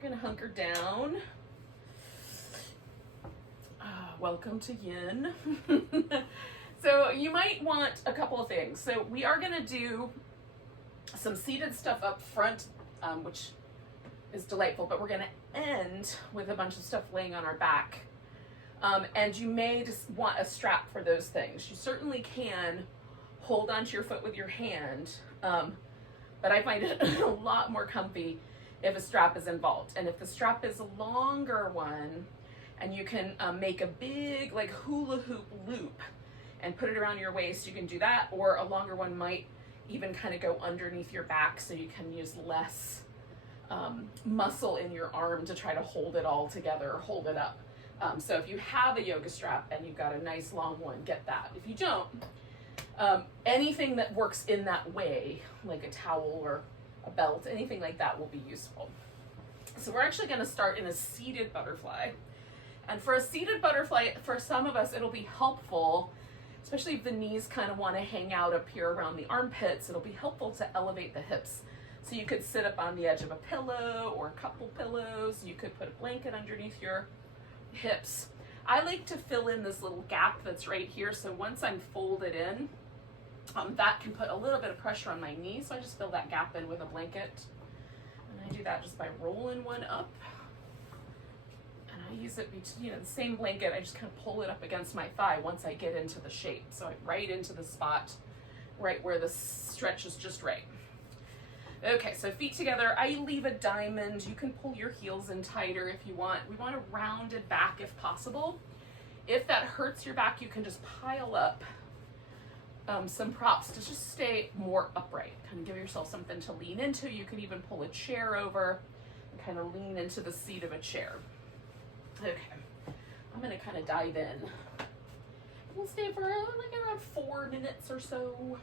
we're gonna hunker down. Welcome to Yin. So you might want a couple of things. So we are gonna do some seated stuff up front, which is delightful, but we're gonna end with a bunch of stuff laying on our back. And you may just want a strap for those things. You certainly can hold onto your foot with your hand, but I find it a lot more comfy if a strap is involved. And if the strap is a longer one, and you can make a big like hula hoop loop and put it around your waist, you can do that, or a longer one might even kind of go underneath your back so you can use less muscle in your arm to try to hold it all together or hold it up. So if you have a yoga strap and you've got a nice long one, get that. If you don't, anything that works in that way, like a towel or a belt, anything like that will be useful. So we're actually going to start in a seated butterfly. And for a seated butterfly, for some of us, it'll be helpful, especially if the knees kind of want to hang out up here around the armpits, it'll be helpful to elevate the hips. So you could sit up on the edge of a pillow or a couple pillows. You could put a blanket underneath your hips. I like to fill in this little gap that's right here. So once I'm folded in, that can put a little bit of pressure on my knee. So I just fill that gap in with a blanket. And I do that just by rolling one up. And I use it, the same blanket, I just kind of pull it up against my thigh once I get into the shape. So I'm right into the spot, right where the stretch is just right. Okay, so feet together. I leave a diamond. You can pull your heels in tighter if you want. We want a rounded back if possible. If that hurts your back, you can just pile up some props to just stay more upright. Kind of give yourself something to lean into. You can even pull a chair over and kind of lean into the seat of a chair. Okay, I'm gonna kind of dive in. We'll stay for like around 4 minutes or so.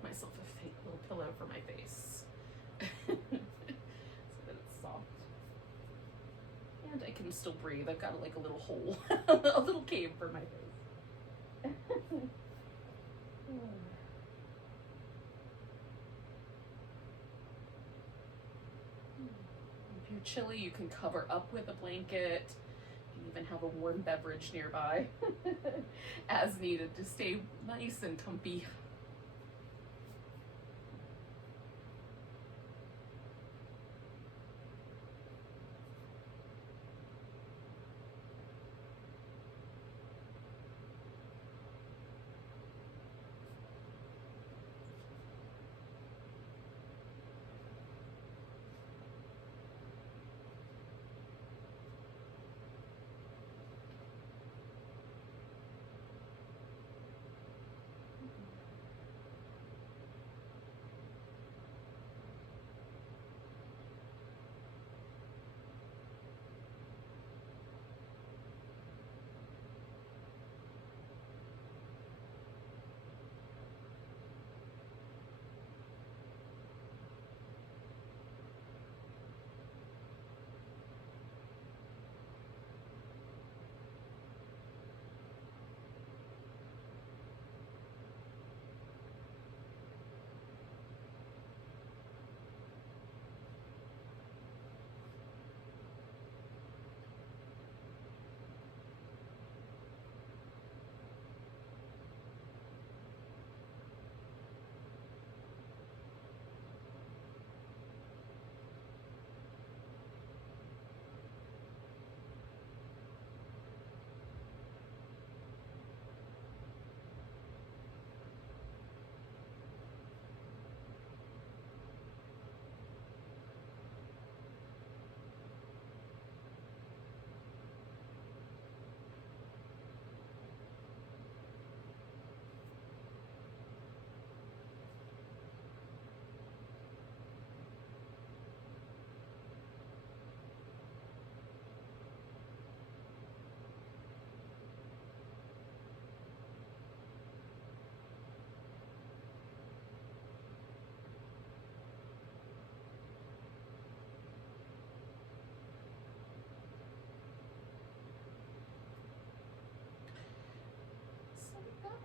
Myself a fake little pillow for my face so that it's soft and I can still breathe. I've got like a little hole a little cave for my face. If you're chilly, you can cover up with a blanket. You can even have a warm beverage nearby as needed to stay nice and comfy.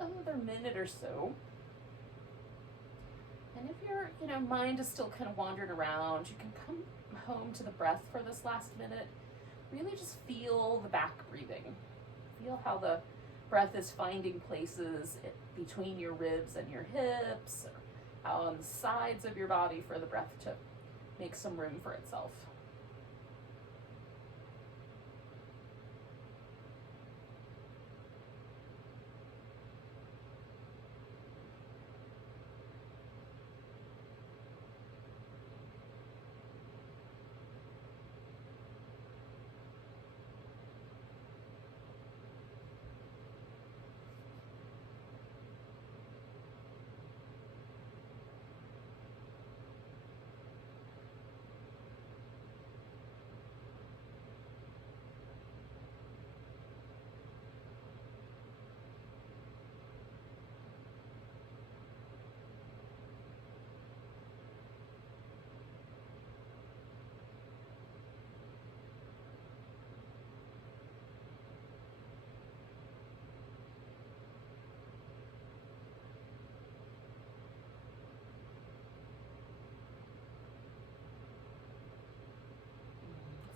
another minute or so. And if your, mind is still kind of wandering around, you can come home to the breath for this last minute. Really just feel the back breathing. Feel how the breath is finding places between your ribs and your hips, or out on the sides of your body for the breath to make some room for itself.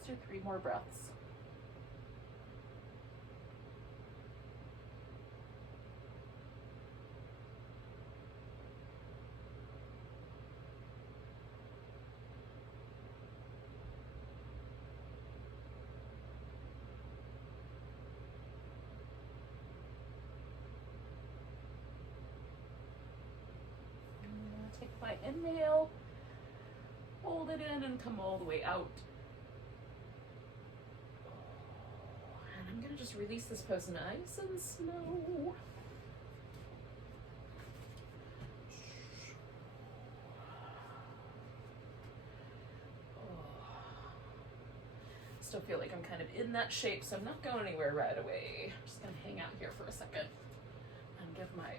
Let's do 3 more breaths. Take my inhale, hold it in, and come all the way out. And I'm going to just release this pose nice and slow. Still feel like I'm kind of in that shape, so I'm not going anywhere right away. I'm just going to hang out here for a second and give my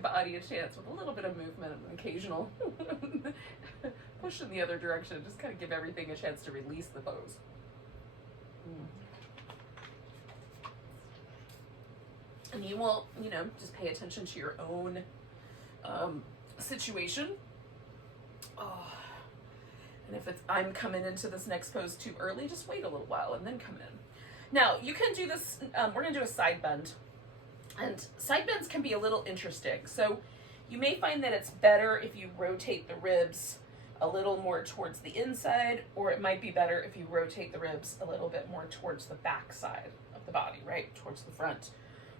body a chance with a little bit of movement and occasional push in the other direction. Just kind of give everything a chance to release the pose. And you will, just pay attention to your own situation. And if I'm coming into this next pose too early, just wait a little while and then come in. Now, you can do this, we're going to do a side bend. And side bends can be a little interesting. So you may find that it's better if you rotate the ribs a little more towards the inside, or it might be better if you rotate the ribs a little bit more towards the back side of the body, right? Towards the front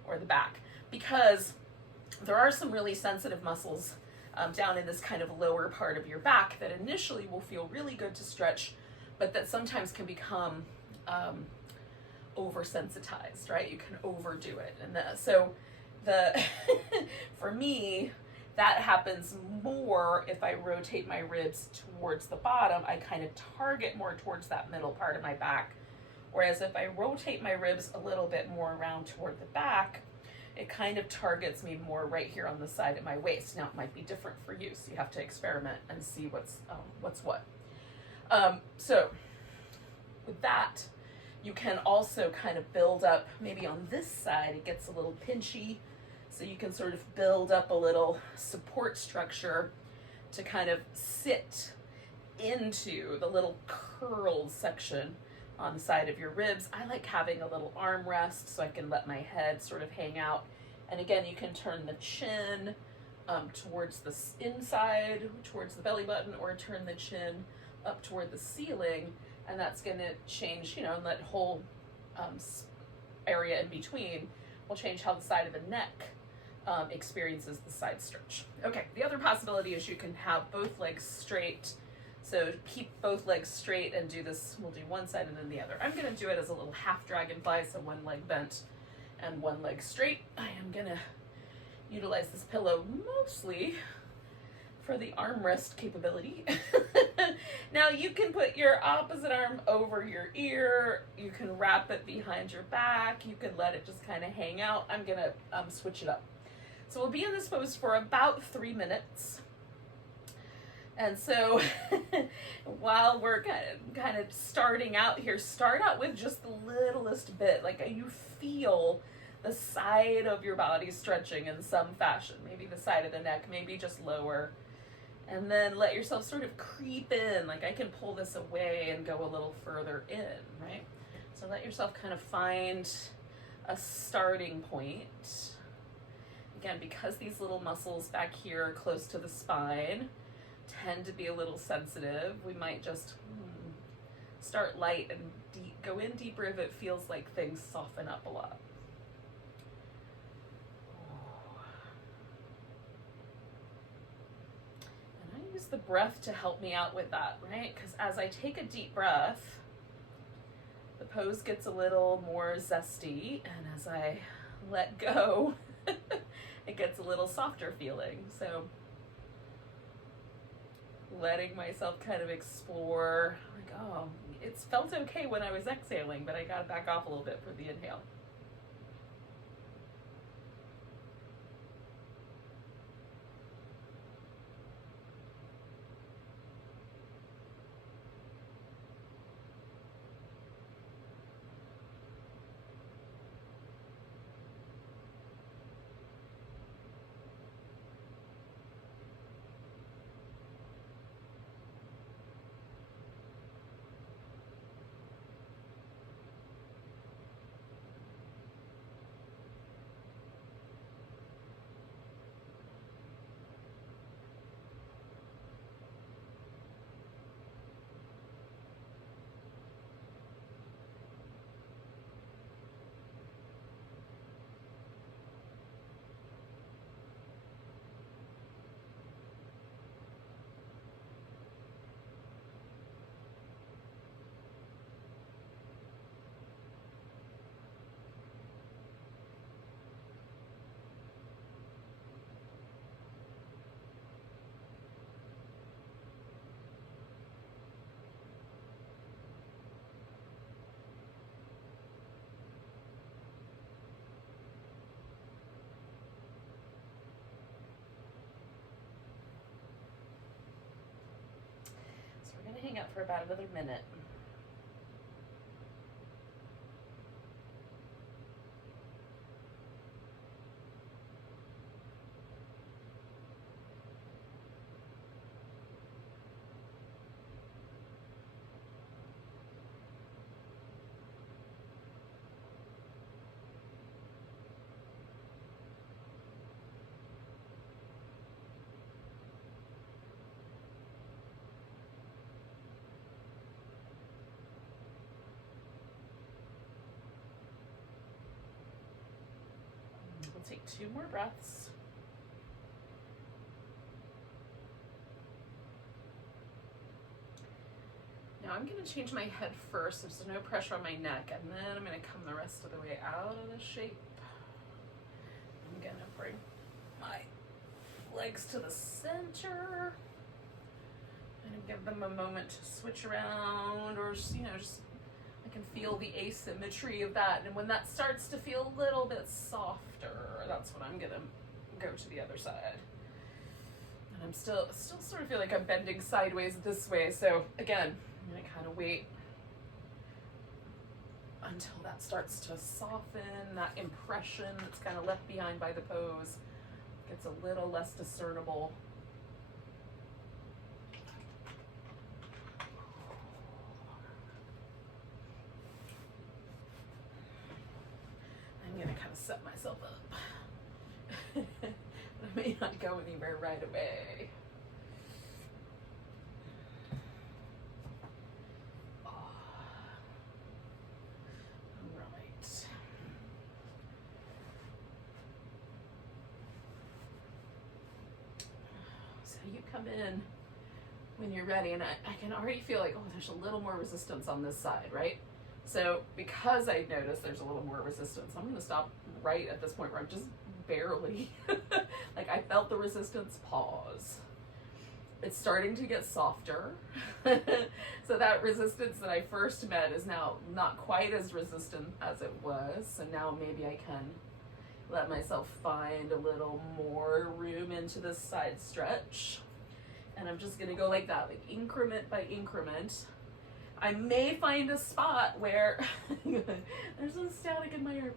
or the back. Because there are some really sensitive muscles down in this kind of lower part of your back that initially will feel really good to stretch, but that sometimes can become oversensitized, right? You can overdo it. And for me, that happens more if I rotate my ribs towards the bottom. I kind of target more towards that middle part of my back. Whereas if I rotate my ribs a little bit more around toward the back, it kind of targets me more right here on the side of my waist. Now, it might be different for you, so you have to experiment and see what's what. So with that, you can also kind of build up, maybe on this side, it gets a little pinchy, so you can sort of build up a little support structure to kind of sit into the little curled section on the side of your ribs. I like having a little armrest so I can let my head sort of hang out. And again, you can turn the chin towards the inside, towards the belly button, or turn the chin up toward the ceiling. And that's going to change, and that whole area in between will change how the side of the neck experiences the side stretch. Okay, the other possibility is you can have both legs straight. So keep both legs straight and do this. We'll do one side and then the other. I'm going to do it as a little half dragonfly, so one leg bent and one leg straight. I am going to utilize this pillow mostly for the armrest capability. Now you can put your opposite arm over your ear. You can wrap it behind your back. You can let it just kind of hang out. I'm going to switch it up. So we'll be in this pose for about 3 minutes. And so while we're kind of starting out here, start out with just the littlest bit. Like you feel the side of your body stretching in some fashion. Maybe the side of the neck, maybe just lower. And then let yourself sort of creep in. Like I can pull this away and go a little further in, right? So let yourself kind of find a starting point. Again, because these little muscles back here are close to the spine tend to be a little sensitive, we might just start light and go in deeper if it feels like things soften up a lot. And I use the breath to help me out with that, right? Because as I take a deep breath, the pose gets a little more zesty, and as I let go, it gets a little softer feeling. So letting myself kind of explore, like, oh, it's felt okay when I was exhaling, but I gotta back off a little bit for the inhale. Hang out for about another minute. We'll take 2 more breaths. Now I'm going to change my head first, so there's no pressure on my neck, and then I'm going to come the rest of the way out of the shape. I'm going to bring my legs to the center and give them a moment to switch around, or just I can feel the asymmetry of that, and when that starts to feel a little bit softer, that's when I'm gonna go to the other side. And I'm still sort of feel like I'm bending sideways this way, so again, I'm gonna kind of wait until that starts to soften, that impression that's kind of left behind by the pose gets a little less discernible. I'm gonna kind of set myself up. I may not go anywhere right away. You come in when you're ready, and I can already feel like, oh, there's a little more resistance on this side, right? So because I noticed there's a little more resistance, I'm going to stop right at this point where I'm just barely, like I felt the resistance pause. It's starting to get softer. So that resistance that I first met is now not quite as resistant as it was. So now maybe I can let myself find a little more room into this side stretch. And I'm just gonna go like that, like increment by increment. I may find a spot where there's some static in my ear.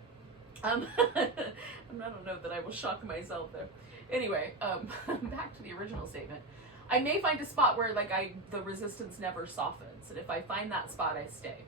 I don't know that I will shock myself there. Anyway, back to the original statement. I may find a spot where like the resistance never softens, and if I find that spot, I stay.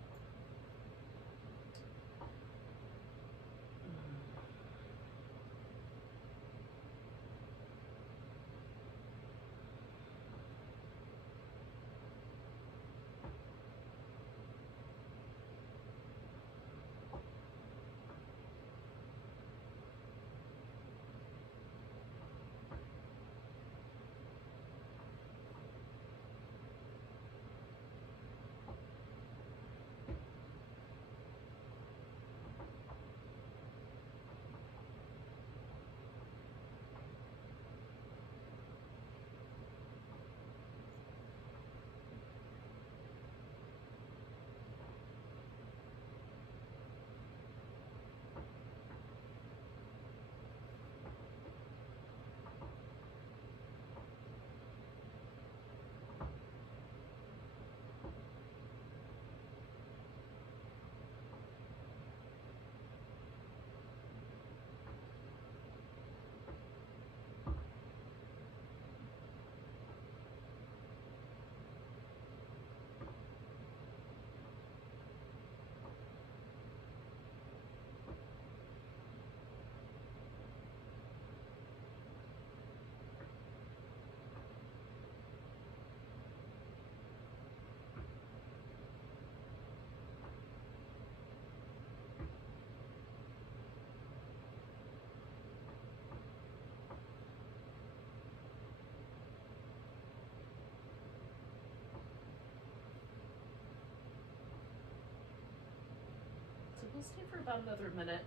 We'll stay for about another minute.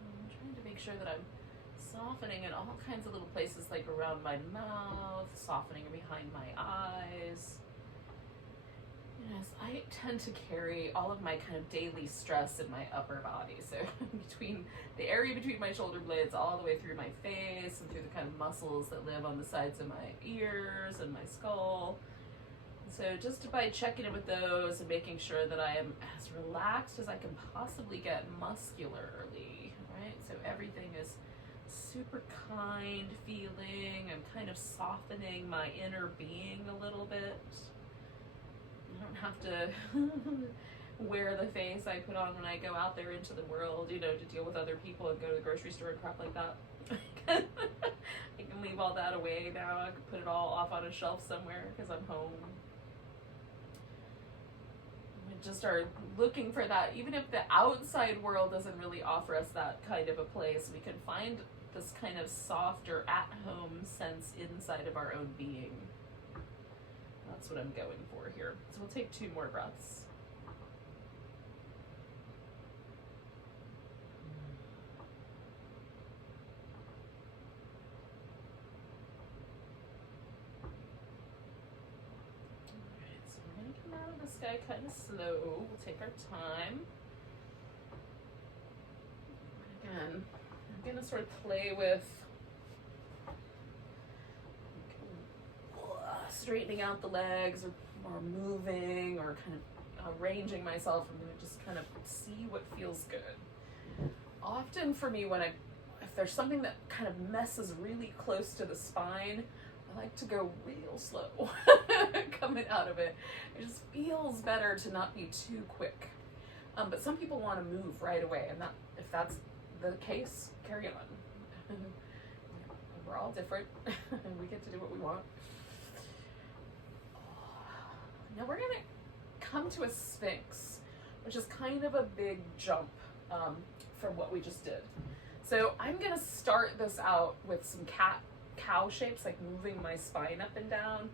I'm trying to make sure that I'm softening in all kinds of little places, like around my mouth, softening behind my eyes. Yes, I tend to carry all of my kind of daily stress in my upper body. So between the area between my shoulder blades, all the way through my face and through the kind of muscles that live on the sides of my ears and my skull. So just by checking in with those and making sure that I am as relaxed as I can possibly get muscularly, right? So everything is super kind feeling. I'm kind of softening my inner being a little bit. I don't have to wear the face I put on when I go out there into the world, you know, to deal with other people and go to the grocery store and crap like that. I can leave all that away now. I can put it all off on a shelf somewhere because I'm home. We just are looking for that. Even if the outside world doesn't really offer us that kind of a place, we can find this kind of softer at-home sense inside of our own being. That's what I'm going for here. So we'll take 2 more breaths. Alright, so we're going to come out of this guy kind of slow. We'll take our time. Again, I'm going to sort of play with straightening out the legs or moving or kind of arranging myself. I'm going to just kind of see what feels good. Often for me, if there's something that kind of messes really close to the spine, I like to go real slow coming out of it. It just feels better to not be too quick. But some people want to move right away, and if that's the case, carry on. We're all different, and we get to do what we want. Now we're going to come to a Sphinx, which is kind of a big jump from what we just did. So I'm going to start this out with some cow shapes, like moving my spine up and down.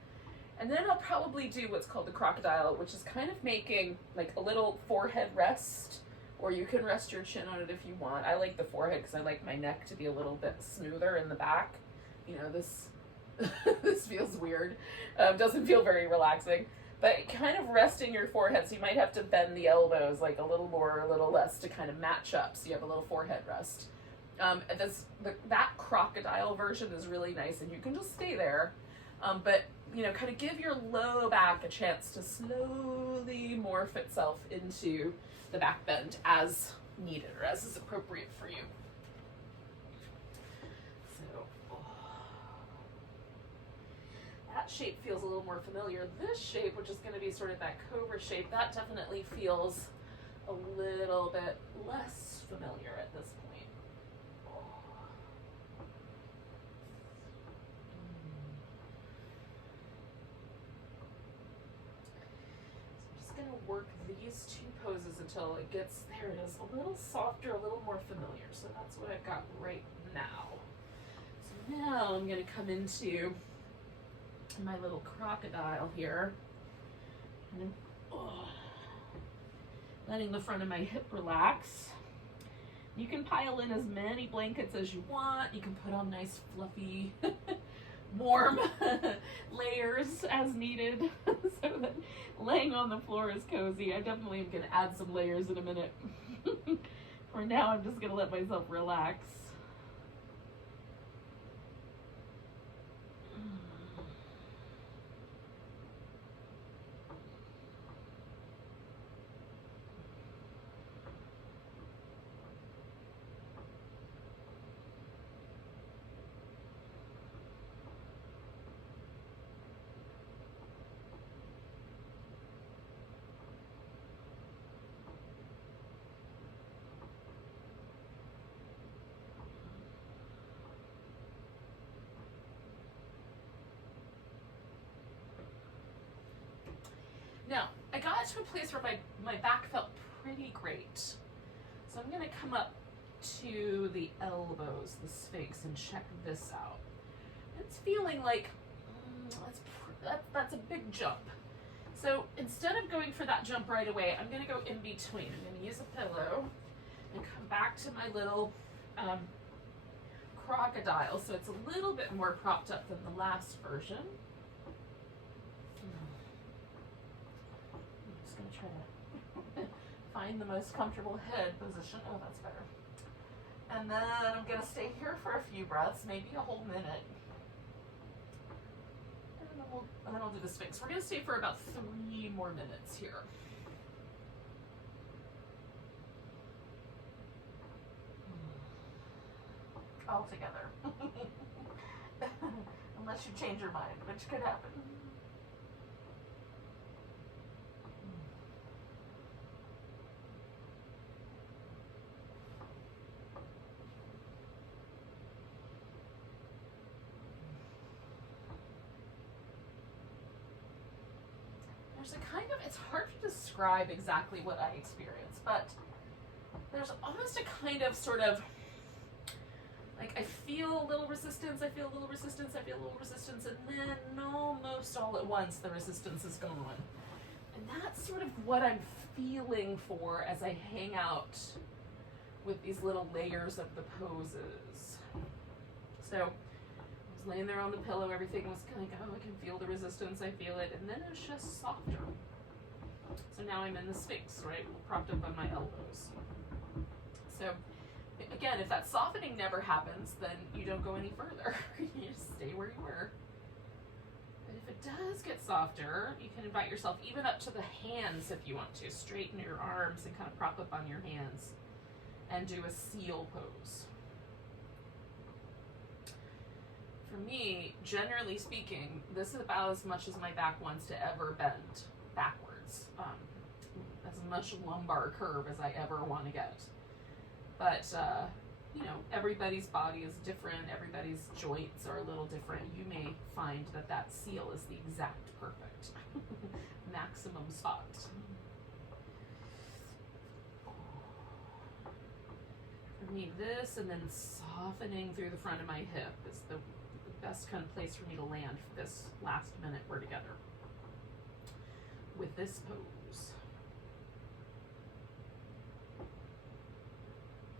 And then I'll probably do what's called the crocodile, which is kind of making like a little forehead rest, or you can rest your chin on it if you want. I like the forehead because I like my neck to be a little bit smoother in the back. You know, this feels weird. Doesn't feel very relaxing. But kind of resting your forehead, so you might have to bend the elbows like a little more or a little less to kind of match up, so you have a little forehead rest. That crocodile version is really nice, and you can just stay there. But, you know, kind of give your low back a chance to slowly morph itself into the back bend as needed, or as is appropriate for you. That shape feels a little more familiar. This shape, which is going to be sort of that cobra shape, that definitely feels a little bit less familiar at this point. So I'm just going to work these two poses until it gets, there it is, a little softer, a little more familiar. So that's what I've got right now. So now I'm going to come into my little crocodile here, and letting the front of my hip relax. You can pile in as many blankets as you want. You can put on nice fluffy warm layers as needed so that laying on the floor is cozy. I definitely am going to add some layers in a minute. For now, I'm just going to let myself relax. Now, I got to a place where my back felt pretty great. So I'm going to come up to the elbows, the Sphinx, and check this out. It's feeling like that's a big jump. So instead of going for that jump right away, I'm going to go in between. I'm going to use a pillow and come back to my little crocodile. So it's a little bit more propped up than the last version. Try to find the most comfortable head position. Oh, that's better. And then I'm going to stay here for a few breaths, maybe a whole minute. And then I'll do the Sphinx. We're going to stay for about 3 more minutes here. All together. Unless you change your mind, which could happen. There's a kind of, it's hard to describe exactly what I experience, but there's almost a kind of sort of, like I feel a little resistance, I feel a little resistance, I feel a little resistance, and then almost all at once the resistance is gone. And that's sort of what I'm feeling for as I hang out with these little layers of the poses. So laying there on the pillow, everything was kind of like, oh, I can feel the resistance, I feel it, and then it's just softer. So now I'm in the Sphinx, right, propped up on my elbows. So again, if that softening never happens, then you don't go any further. You just stay where you were. But if it does get softer, you can invite yourself even up to the hands if you want to. Straighten your arms and kind of prop up on your hands and do a seal pose. For me, generally speaking, this is about as much as my back wants to ever bend backwards. As much lumbar curve as I ever want to get. But, you know, everybody's body is different. Everybody's joints are a little different. You may find that that seal is the exact perfect maximum spot. For me, this and then softening through the front of my hip is the best kind of place for me to land for this last minute we're together with this pose.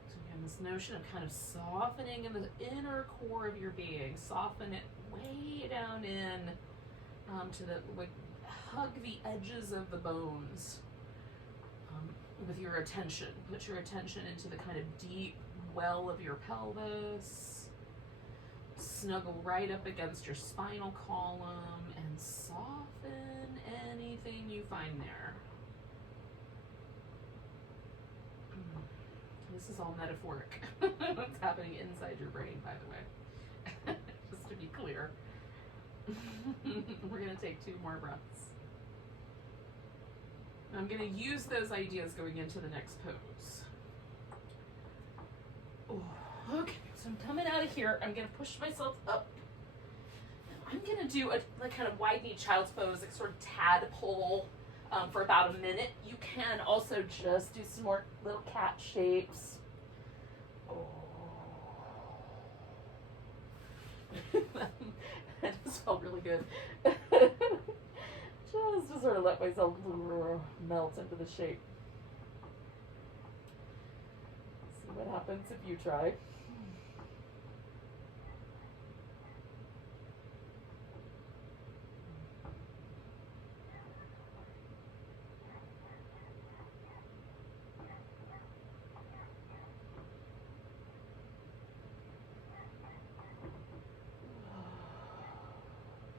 So again, this notion of kind of softening in the inner core of your being, soften it way down in to the, like, hug the edges of the bones with your attention. Put your attention into the kind of deep well of your pelvis. Snuggle right up against your spinal column and soften anything you find there. This is all metaphoric. What's happening inside your brain, by the way. Just to be clear. We're going to take 2 more breaths. I'm going to use those ideas going into the next pose. Oh, okay, so I'm coming out of here. I'm going to push myself up. I'm going to do a like kind of wide knee child's pose, like sort of tadpole for about a minute. You can also just do some more little cat shapes. Oh. That just felt really good. Just to sort of let myself melt into the shape. See what happens if you try.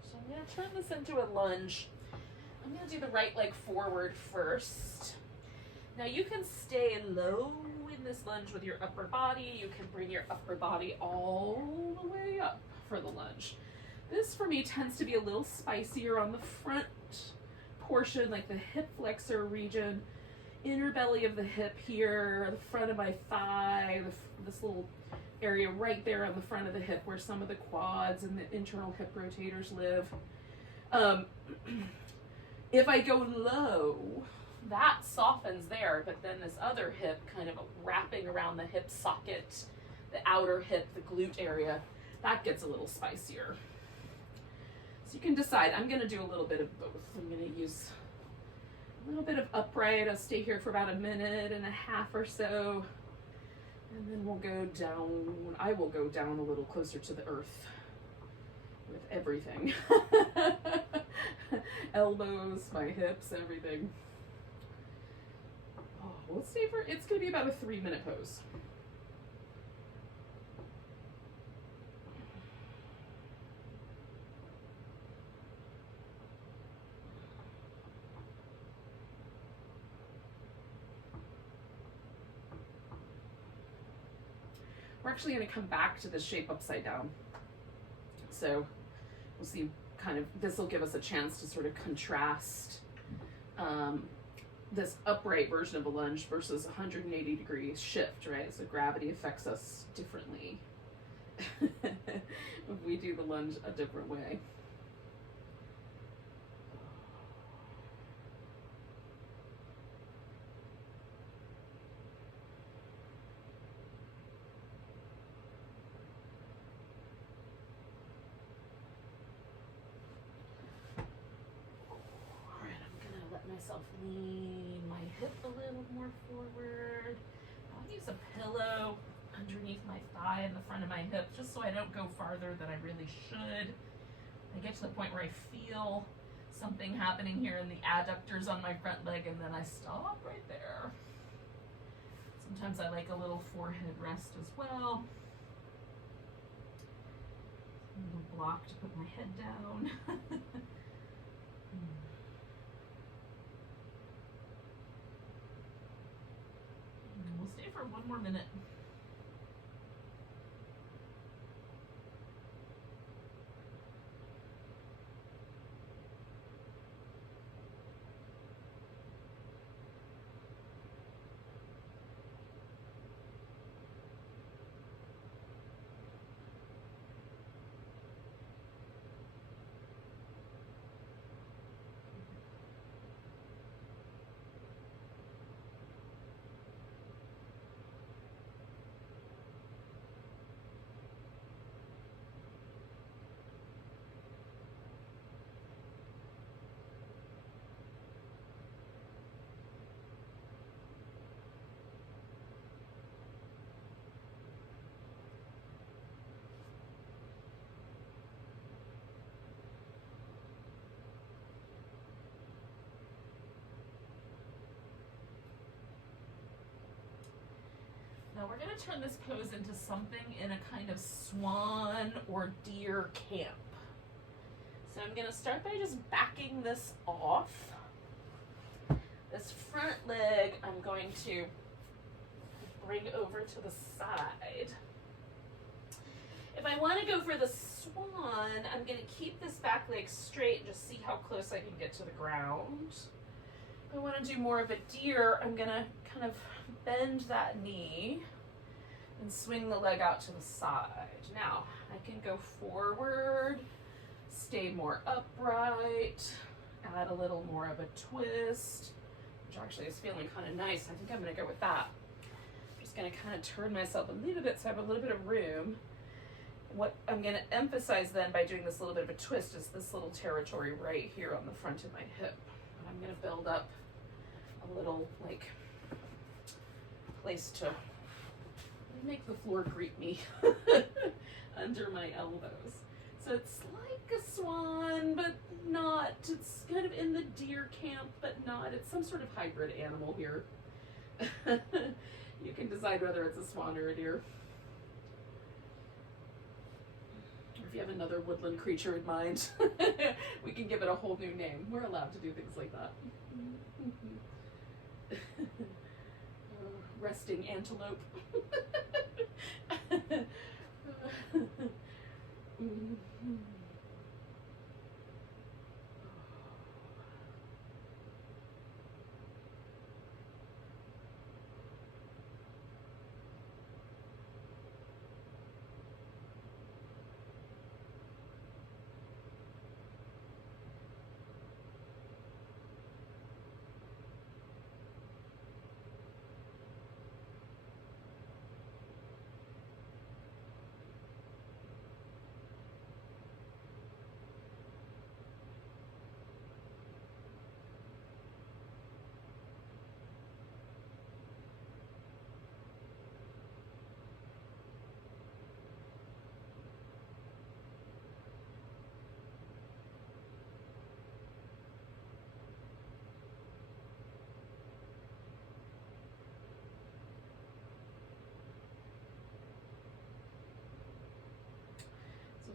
So I'm going to turn this into a lunge. I'm going to do the right leg forward first. Now you can stay low in this lunge with your upper body. You can bring your upper body all the way up for the lunge. This for me tends to be a little spicier on the front portion, like the hip flexor region, inner belly of the hip here, the front of my thigh, this little area right there on the front of the hip where some of the quads and the internal hip rotators live. If I go low, that softens there, but then this other hip kind of wrapping around the hip socket, the outer hip, the glute area, that gets a little spicier. So you can decide. I'm going to do a little bit of both. I'm going to use a little bit of upright. I'll stay here for about a minute and a half or so, and then we'll go down. I will go down a little closer to the earth with everything. Elbows, my hips, everything. Oh, we'll stay for, it's going to be about a 3-minute pose. We're actually going to come back to this shape upside down. So we'll see kind of, this will give us a chance to sort of contrast this upright version of a lunge versus 180 degree shift, right? So gravity affects us differently if we do the lunge a different way. Myself lean my hip a little more forward. I'll use a pillow underneath my thigh and the front of my hip just so I don't go farther than I really should. I get to the point where I feel something happening here in the adductors on my front leg and then I stop right there. Sometimes I like a little forehead rest as well. A little block to put my head down. We'll stay for 1 more minute. Now we're going to turn this pose into something in a kind of swan or deer camp. So I'm going to start by just backing this off. This front leg I'm going to bring over to the side. If I want to go for the swan, I'm going to keep this back leg straight and just see how close I can get to the ground. If I want to do more of a deer, I'm going to kind of bend that knee and swing the leg out to the side. Now, I can go forward, stay more upright, add a little more of a twist, which actually is feeling kind of nice. I think I'm going to go with that. I'm just going to kind of turn myself a little bit so I have a little bit of room. What I'm going to emphasize then by doing this little bit of a twist is this little territory right here on the front of my hip. And I'm going to build up a little like place to make the floor greet me under my elbows. So it's like a swan, but not. It's kind of in the deer camp, but not. It's some sort of hybrid animal here. You can decide whether it's a swan or a deer. Or if you have another woodland creature in mind, we can give it a whole new name. We're allowed to do things like that. Resting antelope.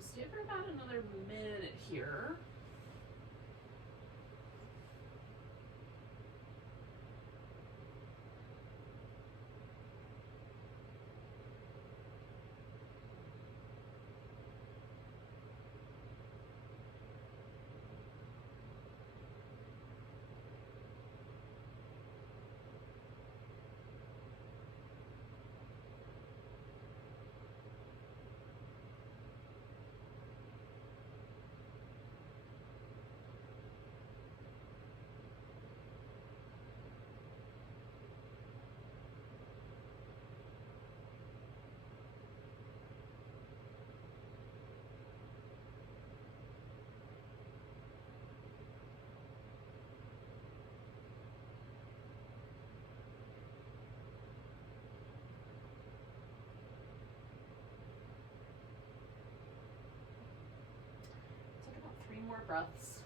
Stay for about another minute here. More breaths.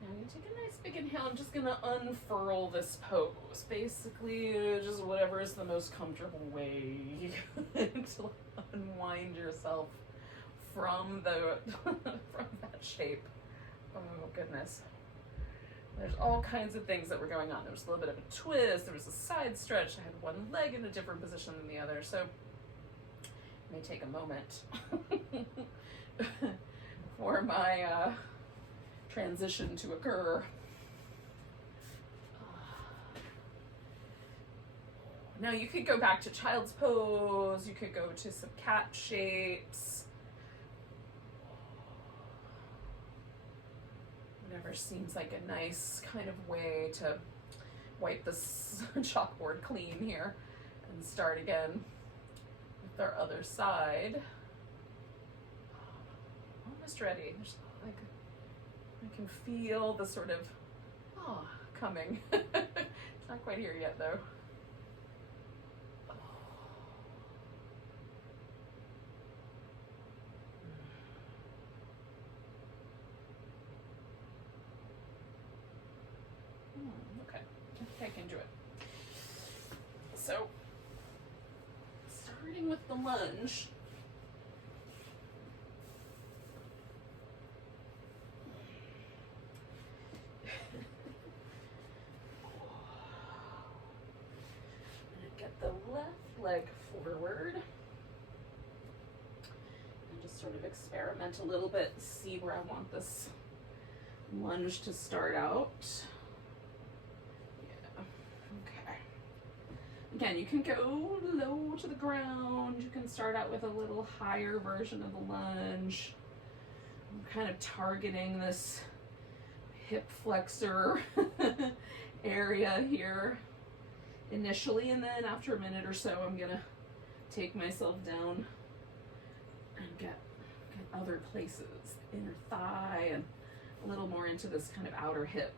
Now I'm going to take a nice big inhale. I'm just going to unfurl this pose. Basically, just whatever is the most comfortable way to unwind yourself from the from that shape. Oh goodness. There's all kinds of things that were going on. There was a little bit of a twist, there was a side stretch, I had one leg in a different position than the other, so it may take a moment for my transition to occur. Now you could go back to child's pose, you could go to some cat shapes. Whatever seems like a nice kind of way to wipe this chalkboard clean here and start again with our other side. Almost ready. I can feel the sort of coming. It's not quite here yet though. lunge. Get the left leg forward and just sort of experiment a little bit, see where I want this lunge to start out. Yeah, okay. Again, you can go low to the ground. You can start out with a little higher version of the lunge. I'm kind of targeting this hip flexor area here initially, and then after a minute or so I'm gonna take myself down and get other places, inner thigh and a little more into this kind of outer hip.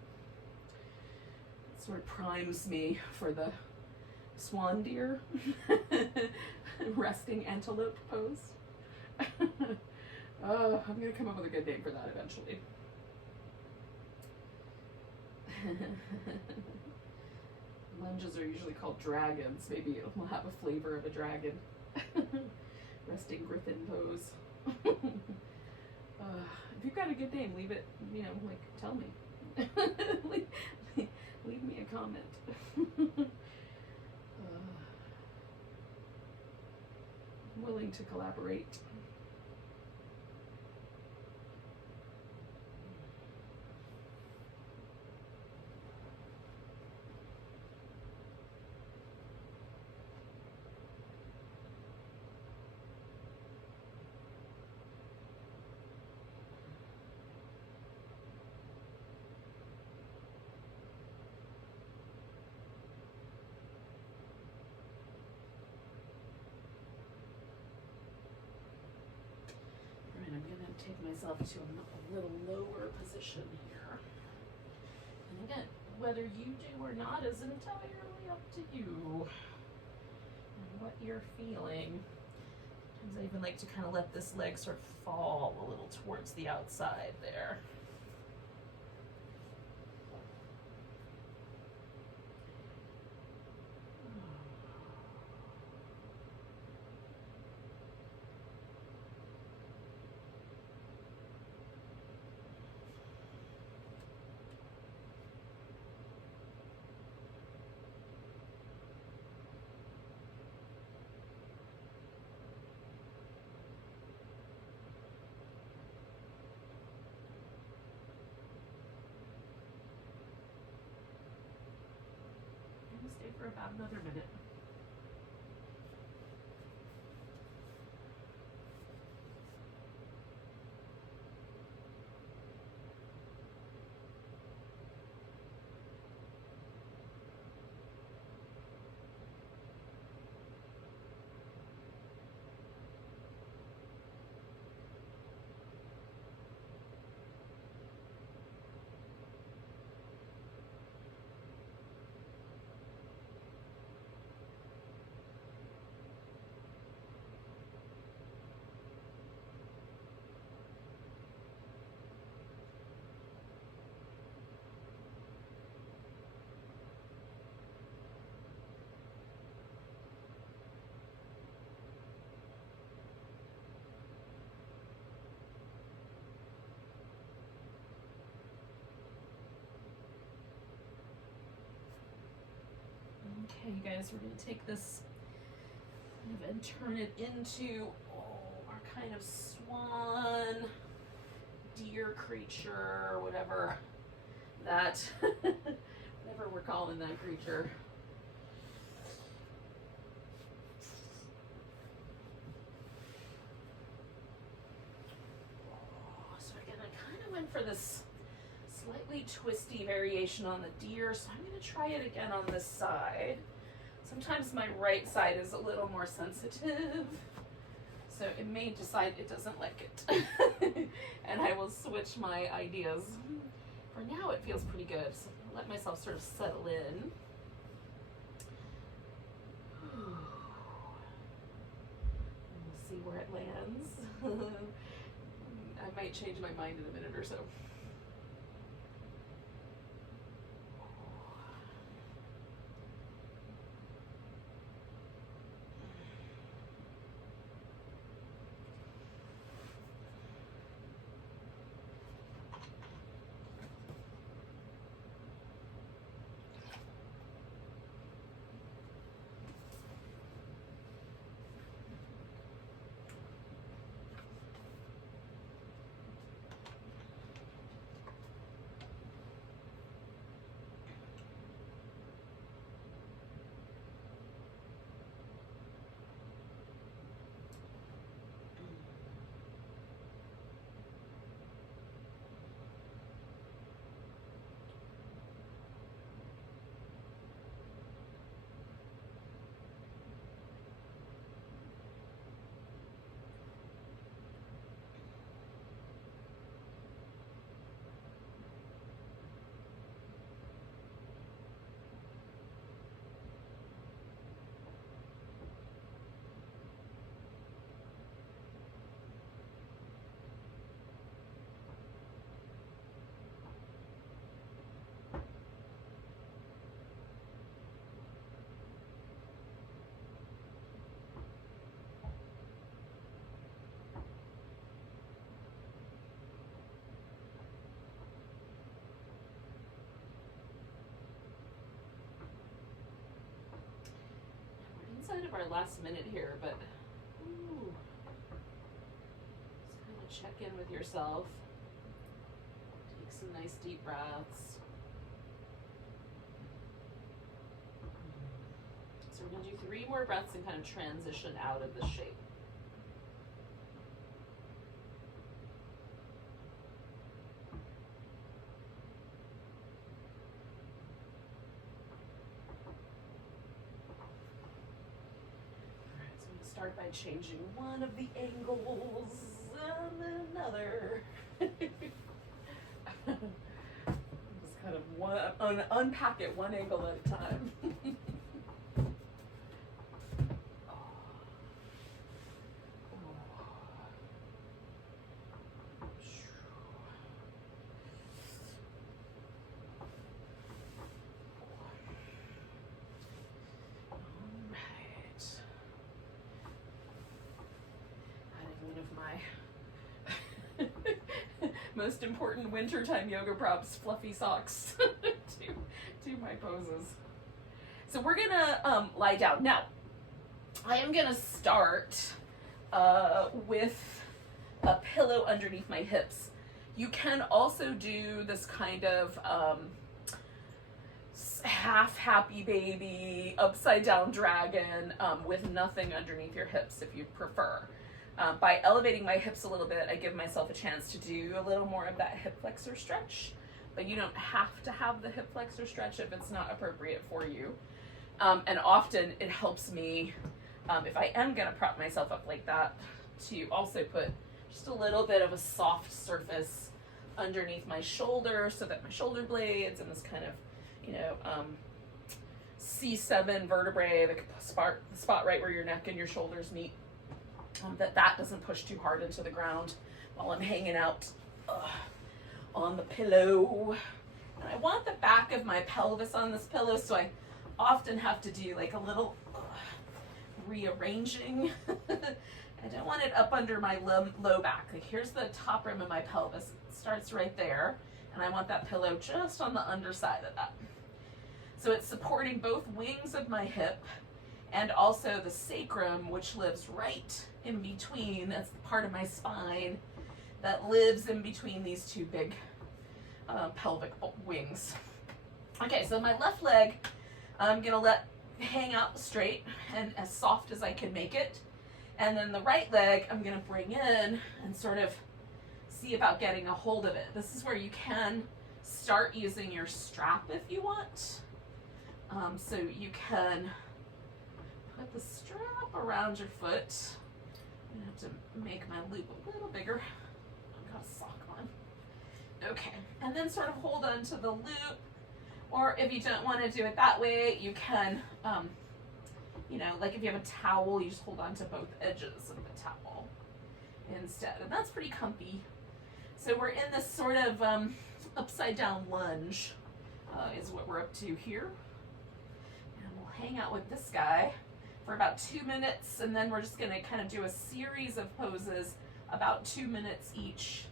It sort of primes me for the swan deer resting antelope pose. Oh, I'm gonna come up with a good name for that eventually. Lunges are usually called dragons. Maybe it will have a flavor of a dragon. Resting griffin pose. If you've got a good name, leave it, like, tell me. leave me a comment. I'm willing to collaborate. Take myself to a little lower position here. And again, whether you do or not is entirely up to you and what you're feeling. Sometimes I even like to kind of let this leg sort of fall a little towards the outside there. Stay for about another minute. Okay, you guys, we're going to take this and turn it into our kind of swan, deer creature, whatever we're calling that creature. So again, I kind of went for this slightly twisty variation on the deer, so I'm going to try it again on this side. Sometimes my right side is a little more sensitive, so it may decide it doesn't like it. And I will switch my ideas. For now, it feels pretty good, so I'll let myself sort of settle in. We'll see where it lands. I might change my mind in a minute or so. kind of our last minute here, but ooh, just kind of check in with yourself. Take some nice deep breaths. So we're going to do 3 more breaths and kind of transition out of the shape. Start by changing one of the angles and then another. Just kind of unpack it one angle at a time. Most important wintertime yoga props, fluffy socks to my poses. So we're gonna lie down. Now, I am gonna start with a pillow underneath my hips. You can also do this kind of half happy baby, upside down dragon with nothing underneath your hips if you prefer. By elevating my hips a little bit, I give myself a chance to do a little more of that hip flexor stretch, but you don't have to have the hip flexor stretch if it's not appropriate for you. And often it helps me, if I am going to prop myself up like that, to also put just a little bit of a soft surface underneath my shoulder so that my shoulder blades and this kind of, you know, C7 vertebrae, the spot right where your neck and your shoulders meet, that doesn't push too hard into the ground while I'm hanging out on the pillow. And I want the back of my pelvis on this pillow, so I often have to do like a little rearranging. I don't want it up under my low back. Like here's the top rim of my pelvis. It starts right there, and I want that pillow just on the underside of that. So it's supporting both wings of my hip and also the sacrum, which lives right in between. That's the part of my spine that lives in between these two big pelvic wings. Okay, so my left leg, I'm gonna let hang out straight and as soft as I can make it. And then the right leg, I'm gonna bring in and sort of see about getting a hold of it. This is where you can start using your strap if you want. So you can put the strap around your foot. I'm gonna have to make my loop a little bigger. I've got a sock on. Okay, and then sort of hold on to the loop, or if you don't want to do it that way, you can, you know, like if you have a towel, you just hold on to both edges of the towel instead, and that's pretty comfy. So we're in this sort of upside down lunge is what we're up to here. And we'll hang out with this guy for about 2 minutes, and then we're just going to kind of do a series of poses about 2 minutes each,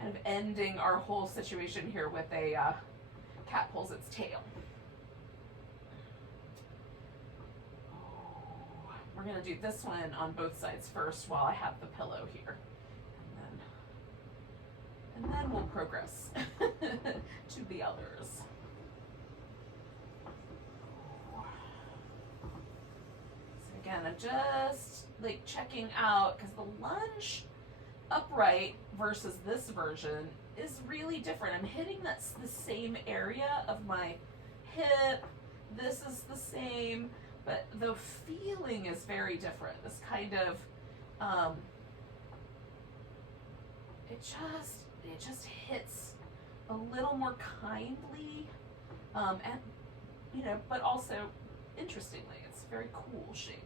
kind of ending our whole situation here with a cat pulls its tail. We're going to do this one on both sides first while I have the pillow here, and then we'll progress to the others. Again, I'm just like checking out because the lunge upright versus this version is really different. I'm hitting the same area of my hip. This is the same, but the feeling is very different. This kind of, it just hits a little more kindly, and you know, but also interestingly, it's a very cool shape.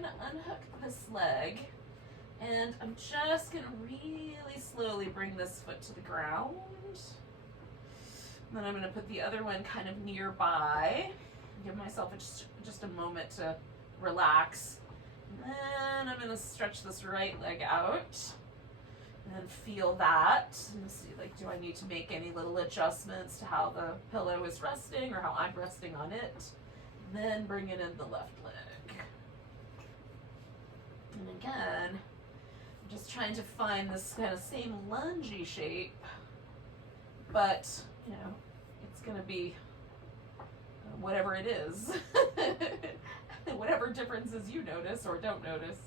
gonna unhook this leg, and I'm just gonna really slowly bring this foot to the ground. And then I'm gonna put the other one kind of nearby. Give myself just a moment to relax. And then I'm gonna stretch this right leg out and feel that. And see, like, do I need to make any little adjustments to how the pillow is resting or how I'm resting on it? And then bring it in the left leg. And again, I'm just trying to find this kind of same lungey shape, but you know, it's gonna be whatever it is. Whatever differences you notice or don't notice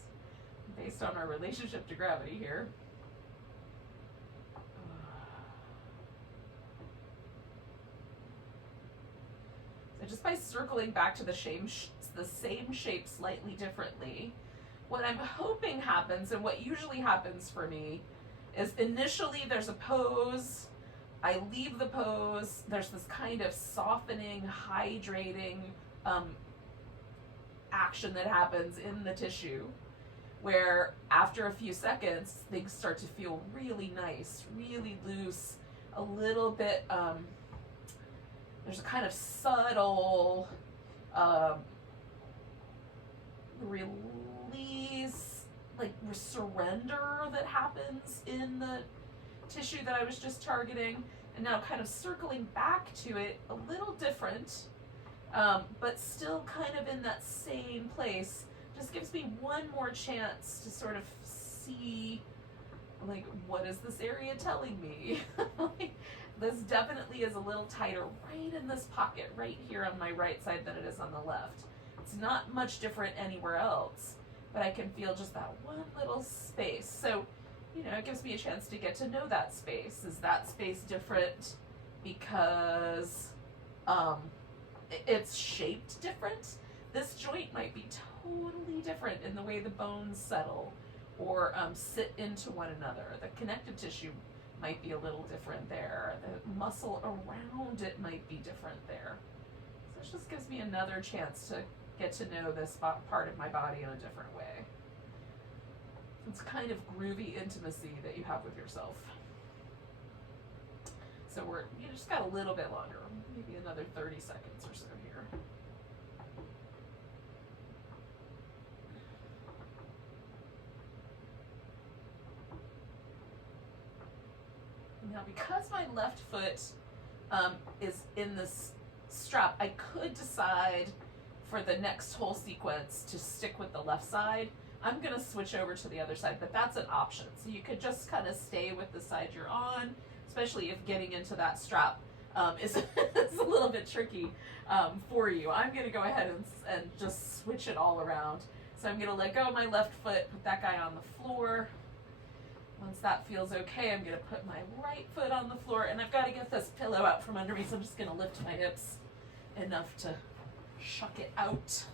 based on our relationship to gravity here. So just by circling back to the same shape slightly differently, what I'm hoping happens, and what usually happens for me, is initially there's a pose, I leave the pose, there's this kind of softening, hydrating action that happens in the tissue, where after a few seconds things start to feel really nice, really loose, a little bit, there's a kind of subtle release, like surrender that happens in the tissue that I was just targeting, and now kind of circling back to it a little different, but still kind of in that same place. Just gives me one more chance to sort of see, like, what is this area telling me? This definitely is a little tighter right in this pocket right here on my right side than it is on the left. It's not much different anywhere else, but I can feel just that one little space. So, you know, it gives me a chance to get to know that space. Is that space different because it's shaped different? This joint might be totally different in the way the bones settle or sit into one another. The connective tissue might be a little different there. The muscle around it might be different there. So it just gives me another chance to get to know this part of my body in a different way. It's kind of groovy intimacy that you have with yourself. So you just got a little bit longer, maybe another 30 seconds or so here. Now, because my left foot is in this strap, I could decide for the next whole sequence to stick with the left side. I'm going to switch over to the other side, but that's an option. So you could just kind of stay with the side you're on, especially if getting into that strap is a little bit tricky for you. I'm going to go ahead and just switch it all around. So I'm going to let go of my left foot, put that guy on the floor. Once that feels okay, I'm going to put my right foot on the floor, and I've got to get this pillow out from under me, so I'm just going to lift my hips enough to shuck it out.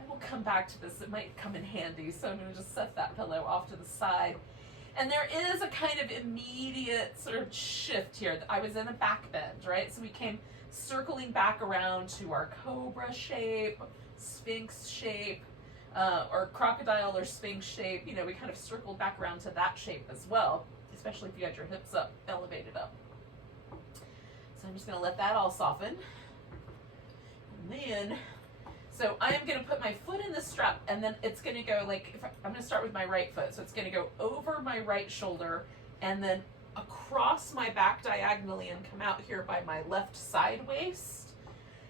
I will come back to this. It might come in handy, so I'm going to just set that pillow off to the side. And there is a kind of immediate sort of shift here. I was in a back bend, right? So we came circling back around to our cobra shape, Sphinx shape, or crocodile or Sphinx shape. You know, we kind of circled back around to that shape as well, especially if you had your hips up, elevated up. So I'm just going to let that all soften. And then, so I am going to put my foot in the strap, and then it's going to go like, I'm going to start with my right foot. So it's going to go over my right shoulder and then across my back diagonally and come out here by my left side waist.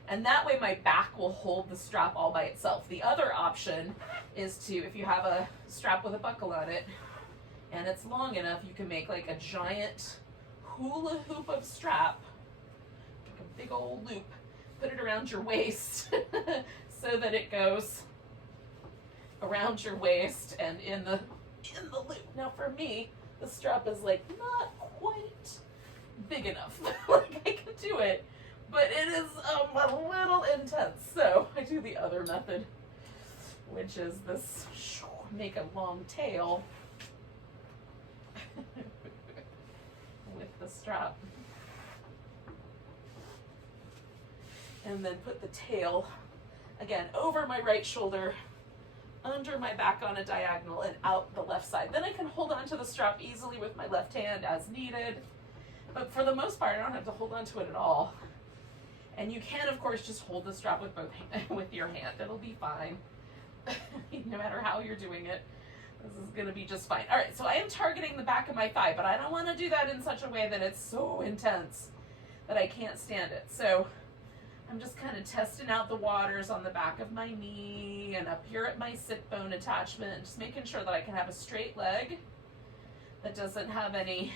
And that way my back will hold the strap all by itself. The other option is to, if you have a strap with a buckle on it and it's long enough, you can make like a giant hula hoop of strap, like a big old loop, put it around your waist so that it goes around your waist and in the loop. Now for me, the strap is like not quite big enough. Like I can do it, but it is a little intense. So I do the other method, which is this, make a long tail with the strap. And then put the tail, again, over my right shoulder, under my back on a diagonal and out the left side. Then I can hold on to the strap easily with my left hand as needed. But for the most part, I don't have to hold on to it at all. And you can, of course, just hold the strap with with your hand. It'll be fine. No matter how you're doing it, this is going to be just fine. All right, so I am targeting the back of my thigh, but I don't want to do that in such a way that it's so intense that I can't stand it. So I'm just kind of testing out the waters on the back of my knee and up here at my sit bone attachment, just making sure that I can have a straight leg that doesn't have any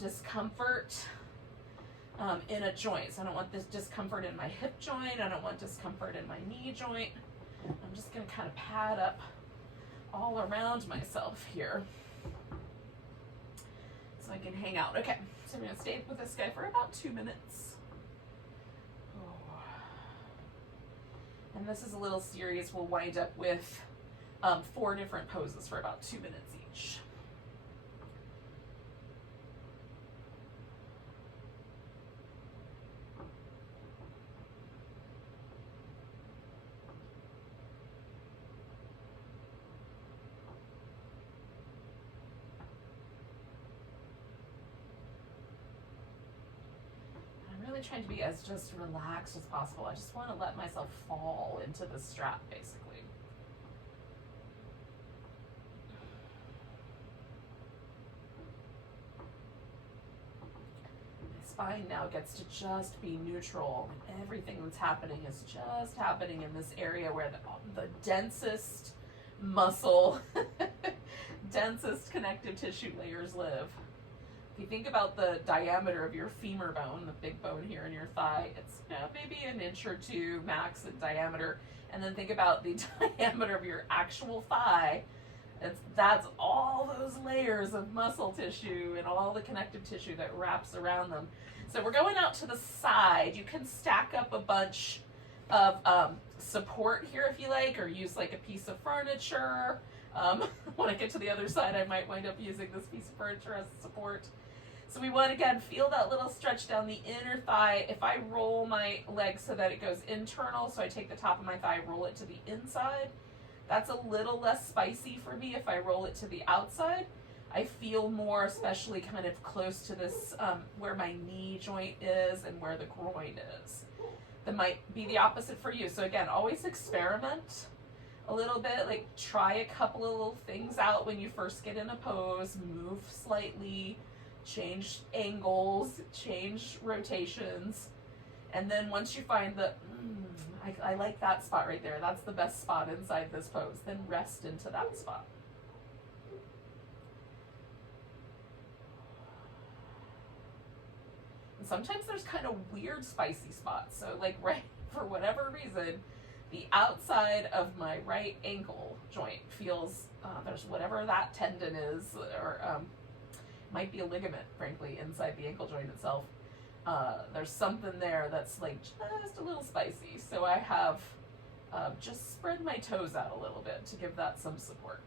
discomfort in a joint. So I don't want this discomfort in my hip joint. I don't want discomfort in my knee joint. I'm just going to kind of pad up all around myself here so I can hang out. Okay, so I'm going to stay with this guy for about 2 minutes. Oh. And this is a little series. We'll wind up with 4 different poses for about 2 minutes each. Trying to be as just relaxed as possible. I just want to let myself fall into the strap, basically. My spine now gets to just be neutral. Everything that's happening is just happening in this area where the densest muscle, densest connective tissue layers live. If you think about the diameter of your femur bone, the big bone here in your thigh, it's maybe an inch or 2 max in diameter. And then think about the diameter of your actual thigh. That's all those layers of muscle tissue and all the connective tissue that wraps around them. So we're going out to the side. You can stack up a bunch of support here if you like, or use like a piece of furniture. When I get to the other side, I might wind up using this piece of furniture as support. So we want to, again, feel that little stretch down the inner thigh. If I roll my leg so that it goes internal, so I take the top of my thigh, roll it to the inside, that's a little less spicy for me. If I roll it to the outside, I feel more, especially kind of close to this, where my knee joint is and where the groin is. That might be the opposite for you. So again, always experiment a little bit, like try a couple of little things out when you first get in a pose, move slightly, change angles, change rotations, and then once you find that, I like that spot right there, that's the best spot inside this pose, then rest into that spot. And sometimes there's kind of weird spicy spots, so like right, for whatever reason, the outside of my right ankle joint feels, there's whatever that tendon is, or might be a ligament, frankly, inside the ankle joint itself. There's something there that's like just a little spicy. So I have just spread my toes out a little bit to give that some support.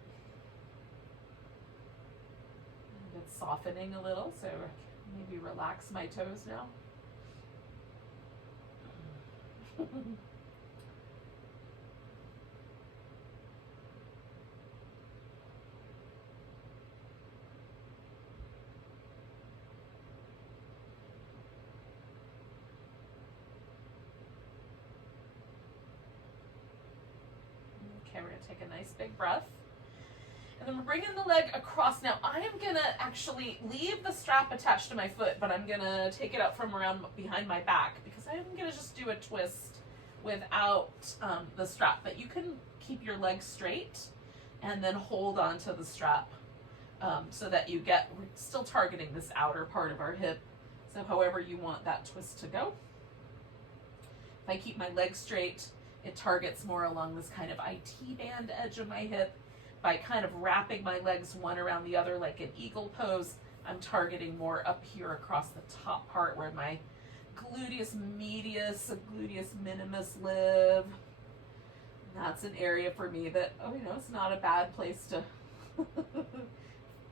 And it's softening a little, so maybe relax my toes now. Okay, we're going to take a nice big breath. And then we're bringing the leg across. Now, I am going to actually leave the strap attached to my foot, but I'm going to take it out from around behind my back because I'm going to just do a twist without the strap. But you can keep your leg straight and then hold onto the strap so that you get, we're still targeting this outer part of our hip. So however you want that twist to go. If I keep my leg straight, it targets more along this kind of IT band edge of my hip. By kind of wrapping my legs one around the other like an eagle pose, I'm targeting more up here across the top part where my gluteus medius and gluteus minimus live. And that's an area for me that, it's not a bad place to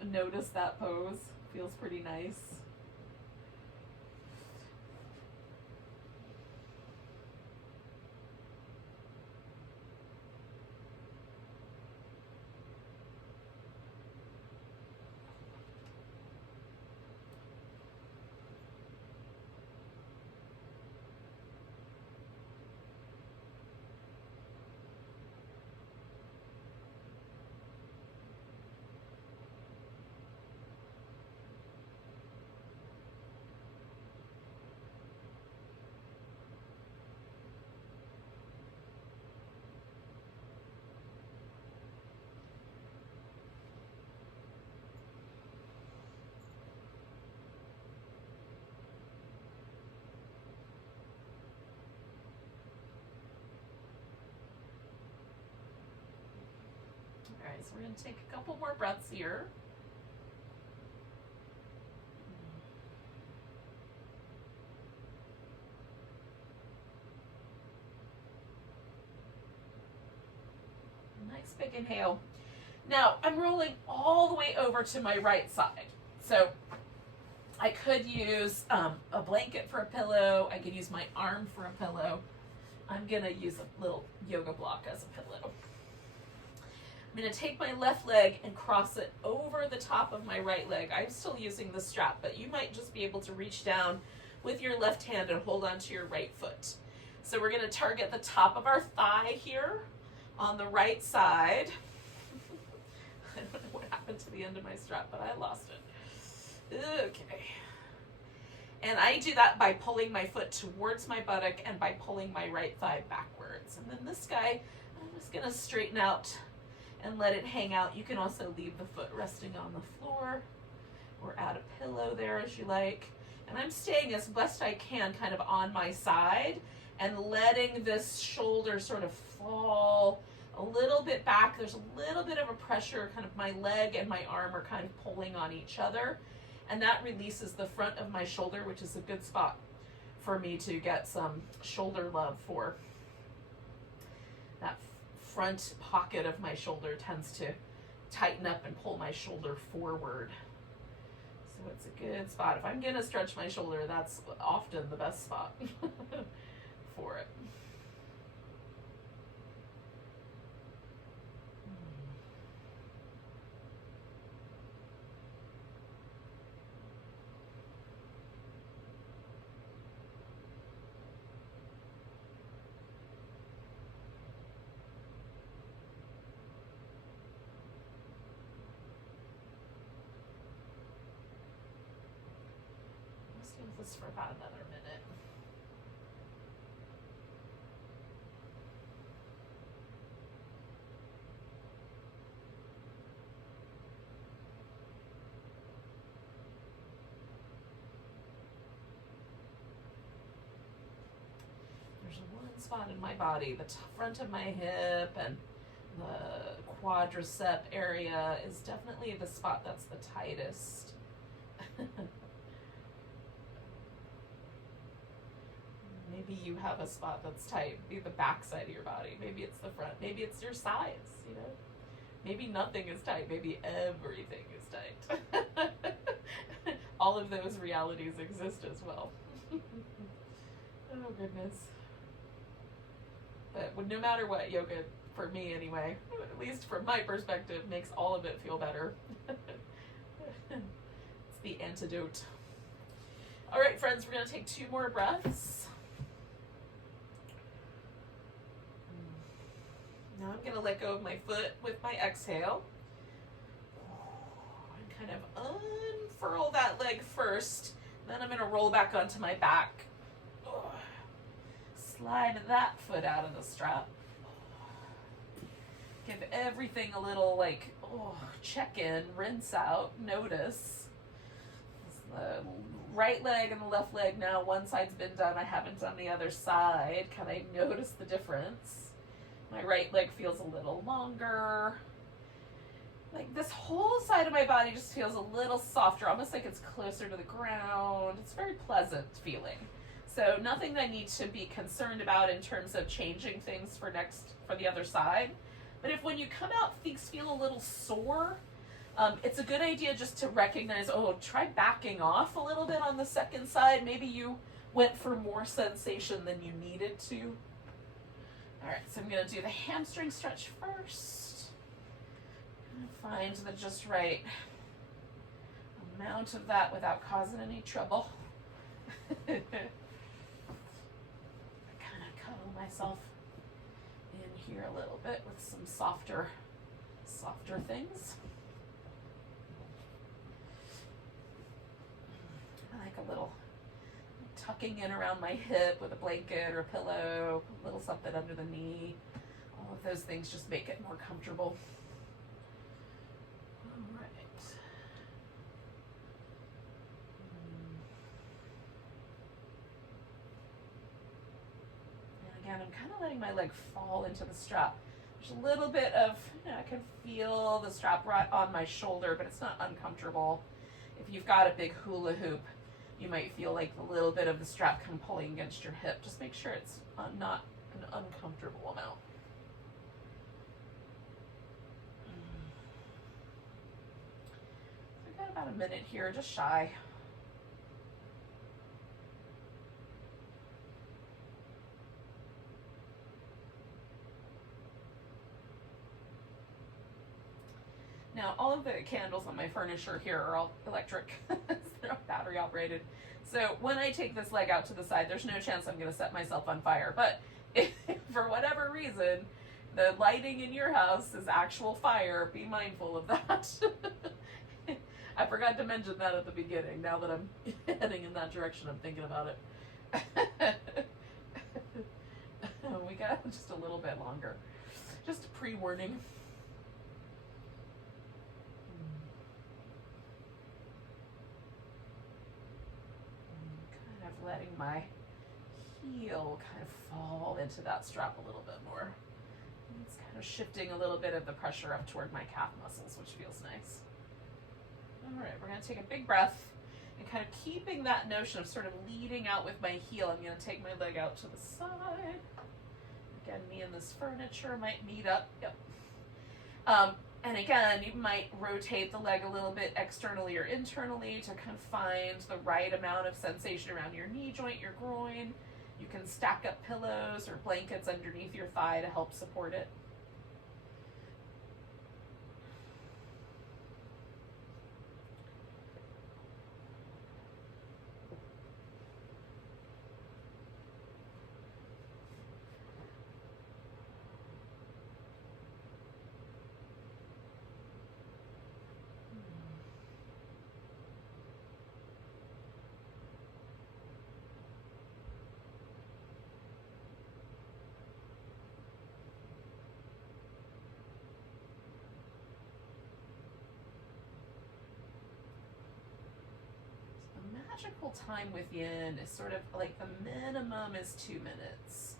notice that pose. Feels pretty nice. guys. We're going to take a couple more breaths here. Nice big inhale. Now, I'm rolling all the way over to my right side. So I could use a blanket for a pillow. I could use my arm for a pillow. I'm going to use a little yoga block as a pillow. I'm going to take my left leg and cross it over the top of my right leg. I'm still using the strap, but you might just be able to reach down with your left hand and hold onto your right foot. So we're going to target the top of our thigh here on the right side. I don't know what happened to the end of my strap, but I lost it. Okay. And I do that by pulling my foot towards my buttock and by pulling my right thigh backwards. And then this guy, I'm just going to straighten out and let it hang out. You can also leave the foot resting on the floor or add a pillow there as you like. And I'm staying as best I can kind of on my side and letting this shoulder sort of fall a little bit back. There's a little bit of a pressure, kind of my leg and my arm are kind of pulling on each other. And that releases the front of my shoulder, which is a good spot for me to get some shoulder love for. That front pocket of my shoulder tends to tighten up and pull my shoulder forward. So it's a good spot. If I'm going to stretch my shoulder, that's often the best spot for it. This for about another minute. There's one spot in my body, the front of my hip and the quadricep area is definitely the spot that's the tightest. Maybe you have a spot that's tight, maybe the back side of your body, maybe it's the front, maybe it's your sides, you know? Maybe nothing is tight, maybe everything is tight. All of those realities exist as well. Oh goodness. But no matter what, yoga, for me anyway, at least from my perspective, makes all of it feel better. It's the antidote. All right, friends, we're gonna take 2 more breaths. Now I'm going to let go of my foot with my exhale. And kind of unfurl that leg first. Then I'm going to roll back onto my back. Slide that foot out of the strap. Give everything a little check in, rinse out, notice. The right leg and the left leg now, one side's been done. I haven't done the other side. Can I notice the difference? My right leg feels a little longer. Like this whole side of my body just feels a little softer, almost like it's closer to the ground. It's very pleasant feeling. So nothing that I need to be concerned about in terms of changing things for the other side. But if when you come out things feel a little sore, it's a good idea just to recognize, try backing off a little bit on the second side. Maybe you went for more sensation than you needed to. All right, so I'm going to do the hamstring stretch first. Find the just right amount of that without causing any trouble. I kind of cuddle myself in here a little bit with some softer things. I like a little tucking in around my hip with a blanket or a pillow, a little something under the knee. All of those things just make it more comfortable. All right. And again, I'm kind of letting my leg fall into the strap. There's a little bit of, I can feel the strap right on my shoulder, but it's not uncomfortable. If you've got a big hula hoop, you might feel like a little bit of the strap kind of pulling against your hip. Just make sure it's not an uncomfortable amount. So we've got about a minute here, just shy. Now, all of the candles on my furniture here are all electric. They're not battery operated. So when I take this leg out to the side, there's no chance I'm going to set myself on fire. But if for whatever reason, the lighting in your house is actual fire, be mindful of that. I forgot to mention that at the beginning. Now that I'm heading in that direction, I'm thinking about it. We got just a little bit longer. Just a pre-warning. Letting my heel kind of fall into that strap a little bit more. And it's kind of shifting a little bit of the pressure up toward my calf muscles, which feels nice. All right, we're going to take a big breath and kind of keeping that notion of sort of leading out with my heel. I'm going to take my leg out to the side. Again, me and this furniture might meet up. Yep. And again, you might rotate the leg a little bit externally or internally to kind of find the right amount of sensation around your knee joint, your groin. You can stack up pillows or blankets underneath your thigh to help support it. Magical time with yin is sort of like the minimum is 2 minutes.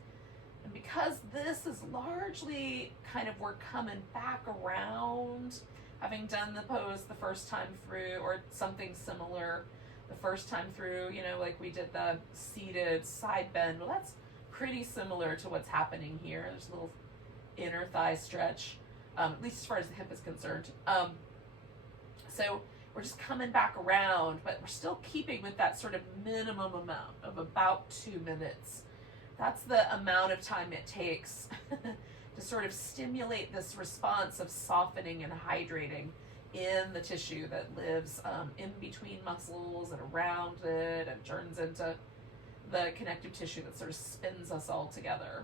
And because this is largely kind of we're coming back around, having done the pose the first time through or something similar the first time through, you know, like we did the seated side bend. Well, that's pretty similar to what's happening here. There's a little inner thigh stretch, at least as far as the hip is concerned. So we're just coming back around, but we're still keeping with that sort of minimum amount of about 2 minutes. That's the amount of time it takes to sort of stimulate this response of softening and hydrating in the tissue that lives in between muscles and around it and turns into the connective tissue that sort of spins us all together.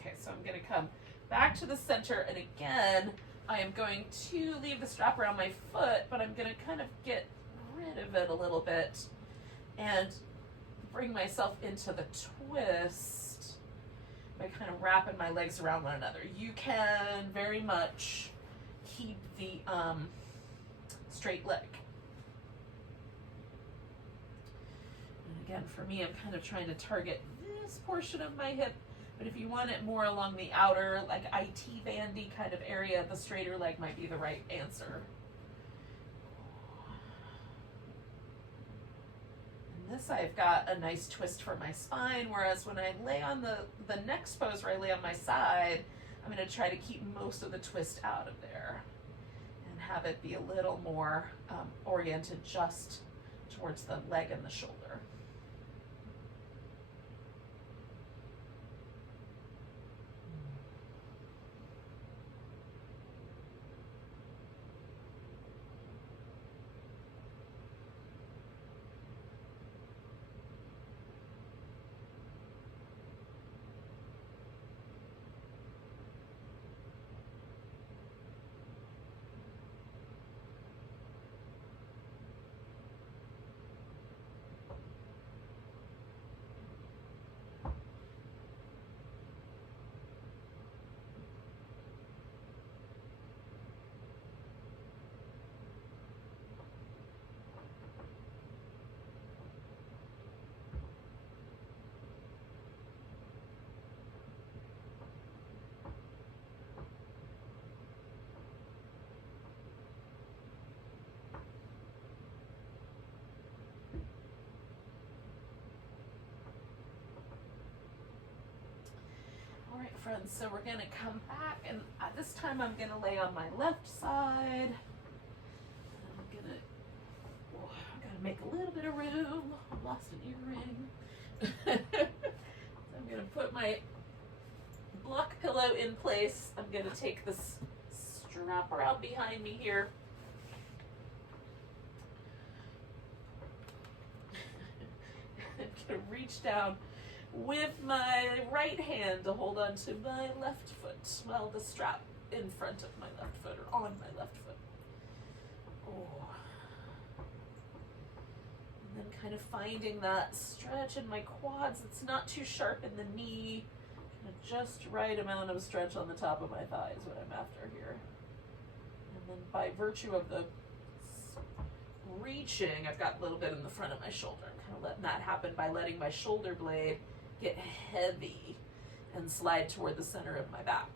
Okay, so I'm going to come back to the center, and again, I am going to leave the strap around my foot, but I'm going to kind of get rid of it a little bit and bring myself into the twist by kind of wrapping my legs around one another. You can very much keep the straight leg. And again, for me, I'm kind of trying to target this portion of my hip. But if you want it more along the outer, like IT bandy kind of area, the straighter leg might be the right answer. And this I've got a nice twist for my spine, whereas when I lay on the next pose where I lay on my side, I'm going to try to keep most of the twist out of there and have it be a little more oriented just towards the leg and the shoulder. friends. So we're gonna come back, and this time I'm gonna lay on my left side. I'm gonna, oh, I gotta make a little bit of room. I lost an earring. So I'm gonna put my block pillow in place. I'm gonna take this strap around behind me here. I'm gonna reach down with my right hand to hold on to my left foot while the strap in front of my left foot or on my left foot. Oh. And then kind of finding that stretch in my quads. It's not too sharp in the knee. Kind of just right amount of stretch on the top of my thigh is what I'm after here. And then by virtue of the reaching, I've got a little bit in the front of my shoulder. I'm kind of letting that happen by letting my shoulder blade get heavy and slide toward the center of my back.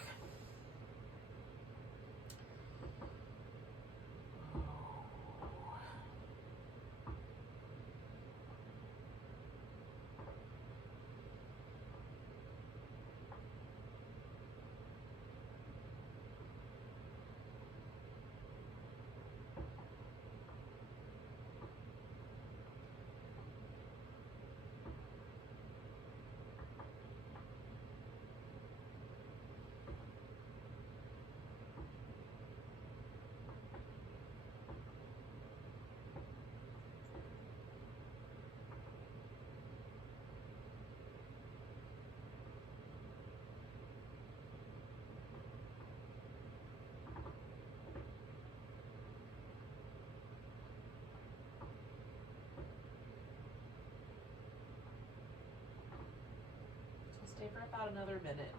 Stay for about another minute.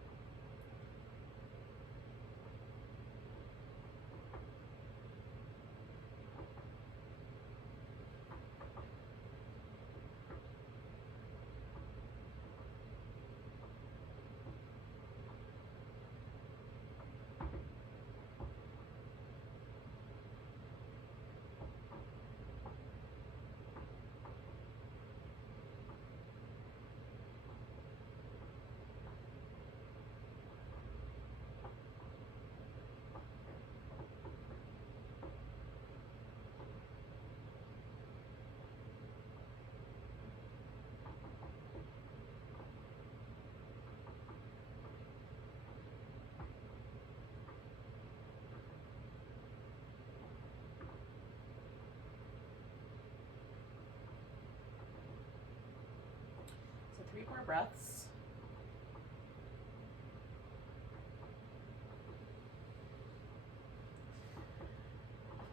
So 3 more breaths.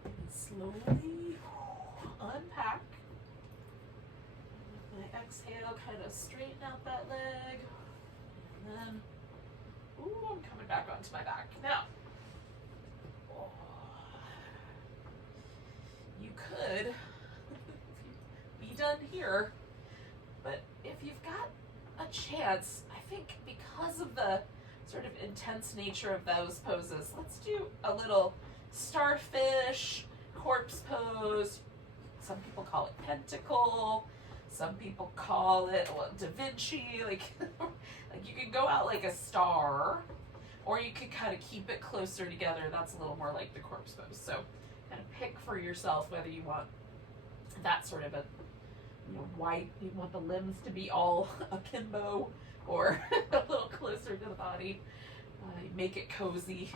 And slowly unpack. With my exhale, kind of straighten out that leg. And then, ooh, I'm coming back onto my back. Now, you could be done here, but if you've got a chance, I think because of the sort of intense nature of those poses, let's do a little starfish, corpse pose. Some people call it pentacle. Some people call it, well, Da Vinci. Like, like you can go out like a star, or you could kind of keep it closer together. That's a little more like the corpse pose. So kind of pick for yourself whether you want that sort of a, you know, white, you want the limbs to be all akimbo or a little closer to the body. Make it cozy,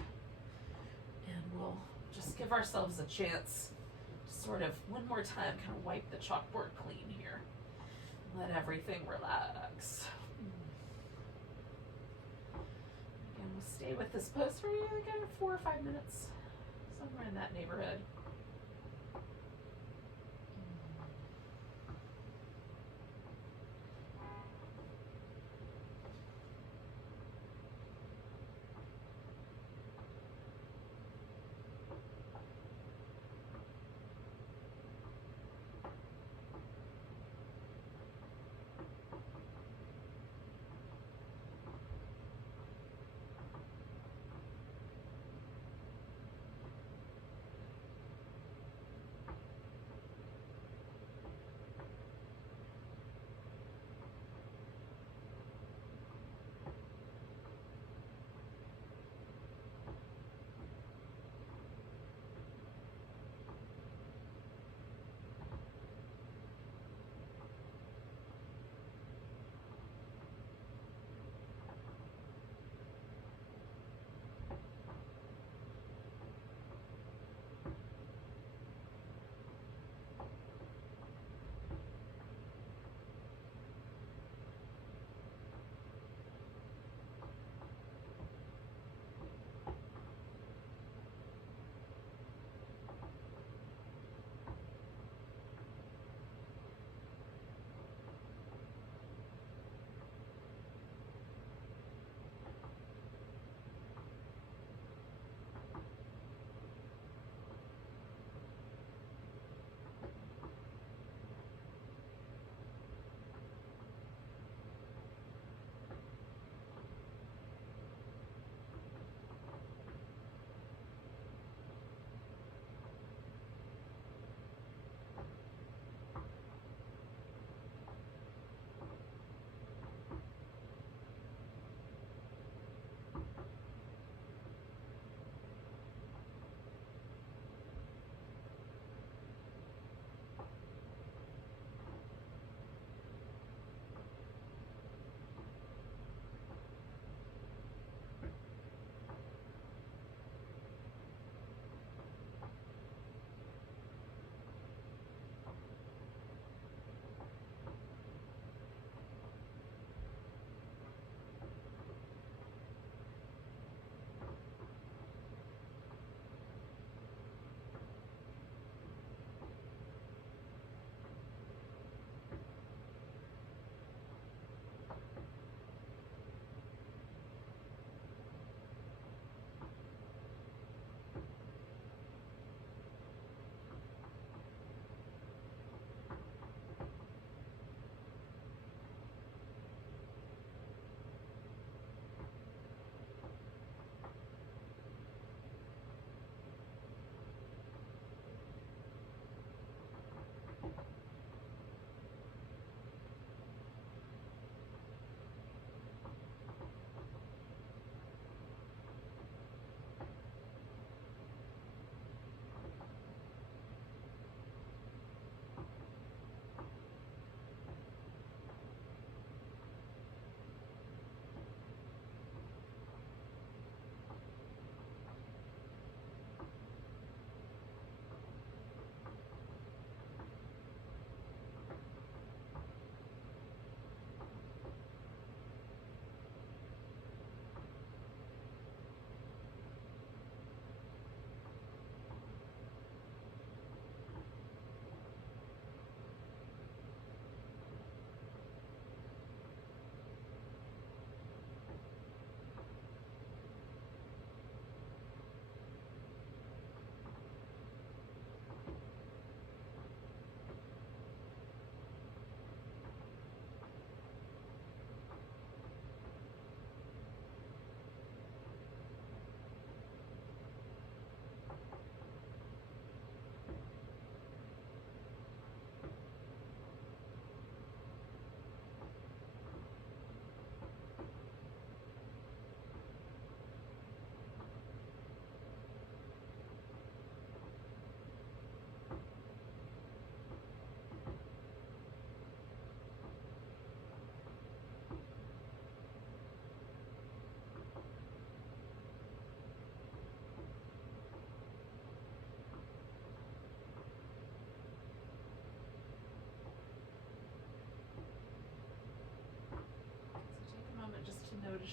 and we'll just give ourselves a chance to sort of one more time kind of wipe the chalkboard clean here. Let everything relax. Again, we'll stay with this pose for again 4 or 5 minutes, somewhere in that neighborhood.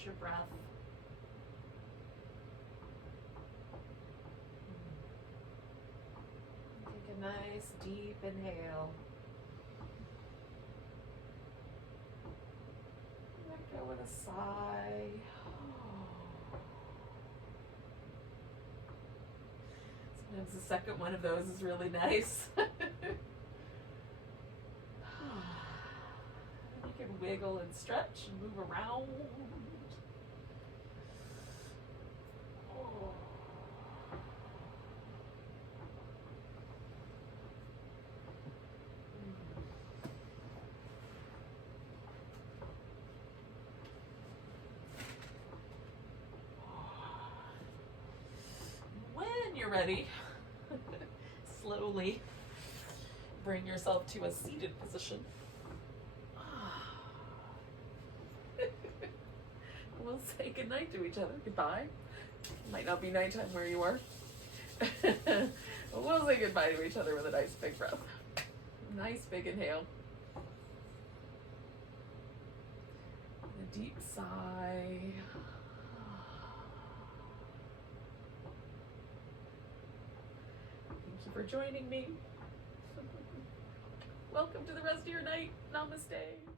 Notice your breath. Take a nice deep inhale. Let go with a sigh. Sometimes the second one of those is really nice. You can wiggle and stretch and move around. When you're ready, slowly bring yourself to a seated position. We'll say goodnight to each other. Goodbye. Might not be nighttime where you are. We'll say goodbye to each other with a nice big breath. Nice big inhale. A deep sigh. Thank you for joining me. Welcome to the rest of your night. Namaste.